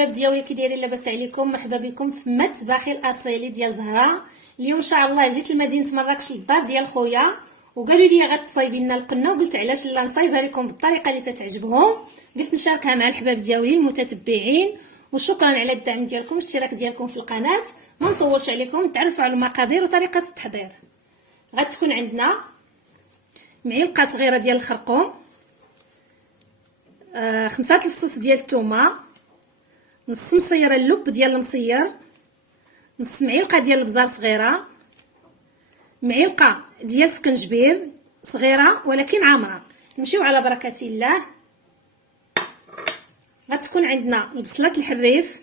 الحباب ديالي كي دايرين؟ لاباس عليكم؟ مرحبا بكم في مطبخي الاصيلي ديال زهره. اليوم ان شاء الله جيت لمدينه مراكش للدار ديال خويا، وقالوا لي غتصايبي لنا القنه، وقلت علاش لا نصايبها لكم بالطريقه اللي تتعجبهم. قلت نشاركها مع الحباب ديالي المتتبعين، وشكرا على الدعم ديالكم والاشتراك ديالكم في القناه. ما نطولش عليكم، نتعرفوا على المقادير وطريقه التحضير. غتكون عندنا معلقه صغيره ديال الخرقوم، 5 الفصوص ديال الثومه، نص مصيره اللب ديال المصير، نص معلقه ديال البزار صغيره، معلقه ديال سكنجبير صغيره ولكن عامره. نمشيو على بركه الله. غتكون عندنا البصله الحريف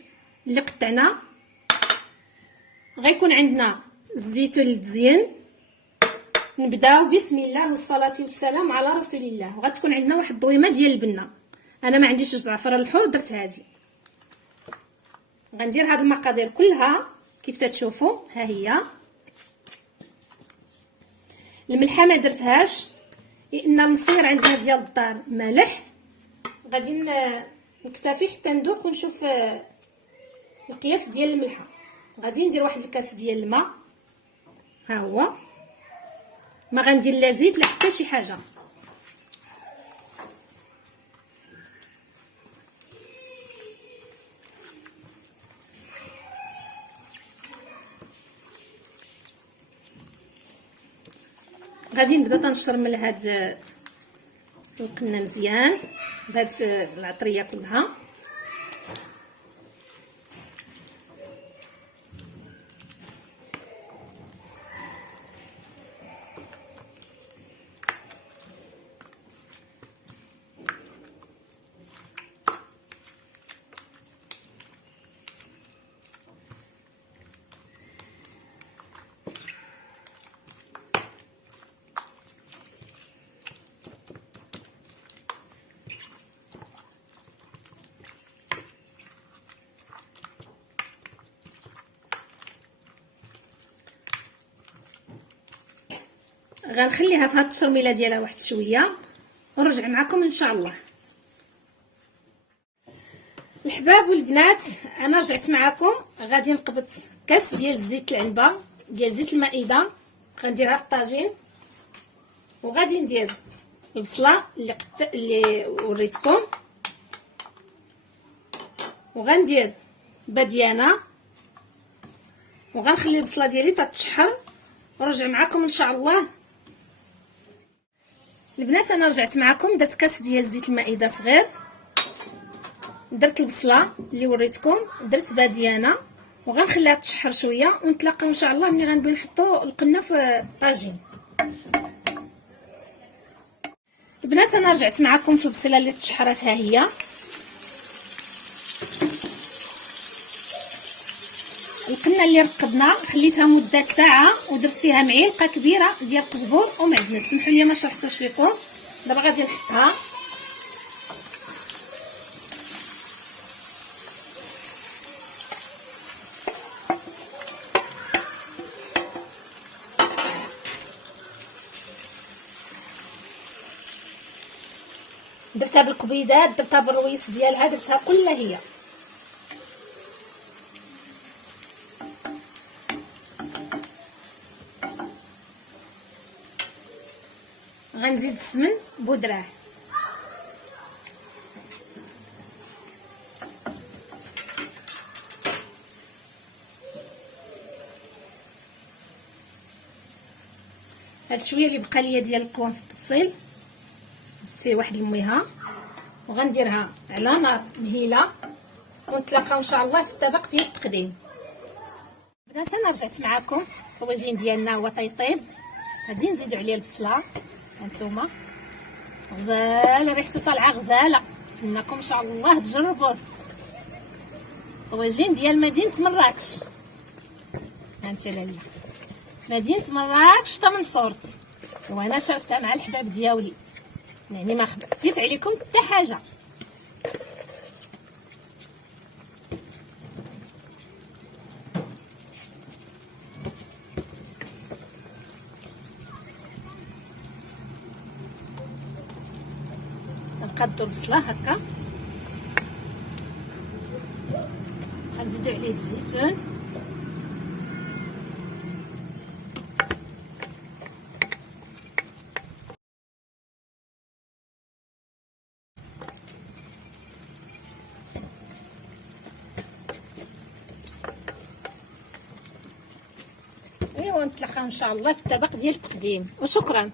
اللي قطعنا، غيكون عندنا الزيتون للتزيين. نبداو بسم الله والصلاه والسلام على رسول الله. وغتكون عندنا واحد الضويمه ديال البنه، انا ما عنديش زعفران الحر درت هذه. غندير هاد المقادير كلها كيف تتشوفوا. ها هي الملحه ما درتهاش لان المصير عندنا ديال الدار مالح. غادي نكتفي حتى ندوق ونشوف القياس ديال الملحه. غادي ندير واحد الكاس ديال الماء، ها هو، ما غندير لا زيت لا حتى شي حاجه. غادي نبدا تنشرمل هاد القنه مزيان بهاد العطريه كلها. غنخليها في هاد التشرميله ديالها واحد شويه ونرجع معكم ان شاء الله. الحباب والبنات، انا رجعت معكم. غادي نقبط كاس ديال زيت العنبه ديال زيت المائده، غنديرها في الطاجين، وغادي ندير البصله اللي وريتكم، وغندير بديانه، وغنخلي البصله ديالي تتشحر ونرجع معكم ان شاء الله. البنات انا رجعت معكم، درت كاس ديال زيت المائده صغير، درت البصله اللي وريتكم، درت باديانه، وغنخليها تشحر شويه، ونتلاقاو ان شاء الله ملي غنبغي نحطوا القنه في الطاجين. البنات انا رجعت معكم في البصله اللي تشحرات، ها هي. القنه اللي رقدنا خليتها مده ساعه، ودرت فيها معلقه كبيره ديال القزبور ومعدنوس. سمحوا لي ما شرحتوش لكم. دابا غادي نحطها. درتها بالكبيدات، درتها بالرويس ديالها، درتها كلها هي. غنزيد السمن بودراه. هاد شويه اللي بقى ليا ديال الكون في التبصيل زدت فيه واحد الميها، وغنديرها على نار مهيله، ونتلاقاو ان شاء الله في الطبق ديال التقديم. بنات انا رجعت معكم. الطواجين ديالنا هو طيب. غادي نزيدو عليه البصله، هانتوما غزاله، ريحته طالعه غزاله. نتمنىكم ان شاء الله تجربوه. طواجين ديال مدينه مراكش، هانت لاله مدينه مراكش طمنصورت، وانا شاركتها مع الحباب ديالي، يعني ما خبيت عليكم حتى حاجه. نقادو البصله هكا، نزيدو عليه الزيتون. ايوا نتلاقاو ان شاء الله في الطبق ديال التقديم، وشكرا.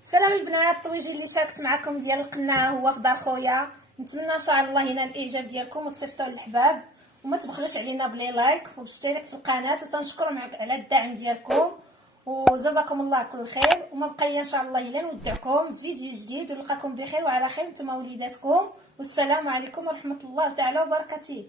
سلام البنات، الطويجي اللي شاركت معكم ديال القناه هو في دار خويا. نتمنى ان شاء الله ينال الاعجاب ديالكم وتصيفطوه للحباب، وما تبخلوش علينا بلي لايك وبالاشتراك في القناه، وتنشكر على الدعم ديالكم، وجزاكم الله كل خير. وما بقى ان شاء الله الا نودعكم في فيديو جديد، ونلقاكم بخير وعلى خير نتوما وليداتكم، والسلام عليكم ورحمه الله تعالى وبركاته.